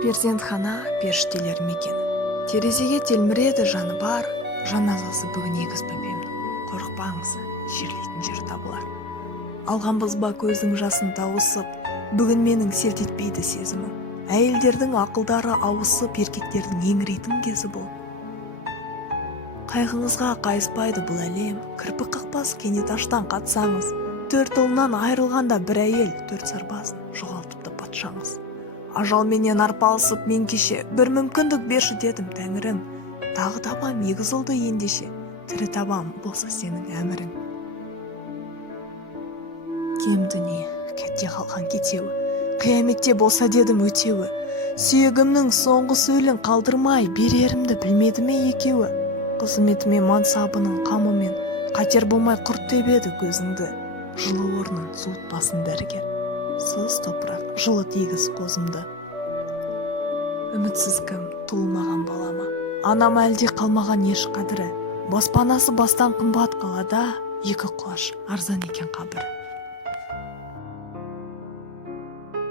Перзентхана періштелер мекені. Терезеге телміреді жаны бар, жаназасы бүгін егіз бәпемнің. Қорықпаңыз, жерлейтін жер табылар. Алғанбыз ба көздің жасын тауысып, бүгін менің селт етпейді сезімім. Әйелдердің ақылдары ауысып, еркектердің еңірейтін кезі бұл. Қайғыңызға қайыспайды бұл әлем, кірпік қақпас кенет аштан қатсаңыз. 4 ұлынан айырылғанда бір әйел 4 сарбазын жоғалтыпты патшаңыз. Ажал менен арпалысып мен кеше бір мүмкіндік берші дедім тәңірім. Тағы табам егіз ұлды ендеше, тірі табам болса сенің әмірің. Кем дүние, кәтте қалған кетеуі, қияметте болса дедім өтеуі. Сүйегімнің соңғы сөйлін қалдырмай берерімді білмеді ме екеуі. Қызметіме мансабының қамымен қатер болмай құрт тебеді көзіңді. Жылы орнын суытпасын дәрігер. Сыз топырақ жылы тегіз қозымды. Үмітсіз кім туылмаған балама, анам әлде қалмаған еш қадірі. Баспанасы бастан қымбат қалада, екі құлаш арзан екен қабірі.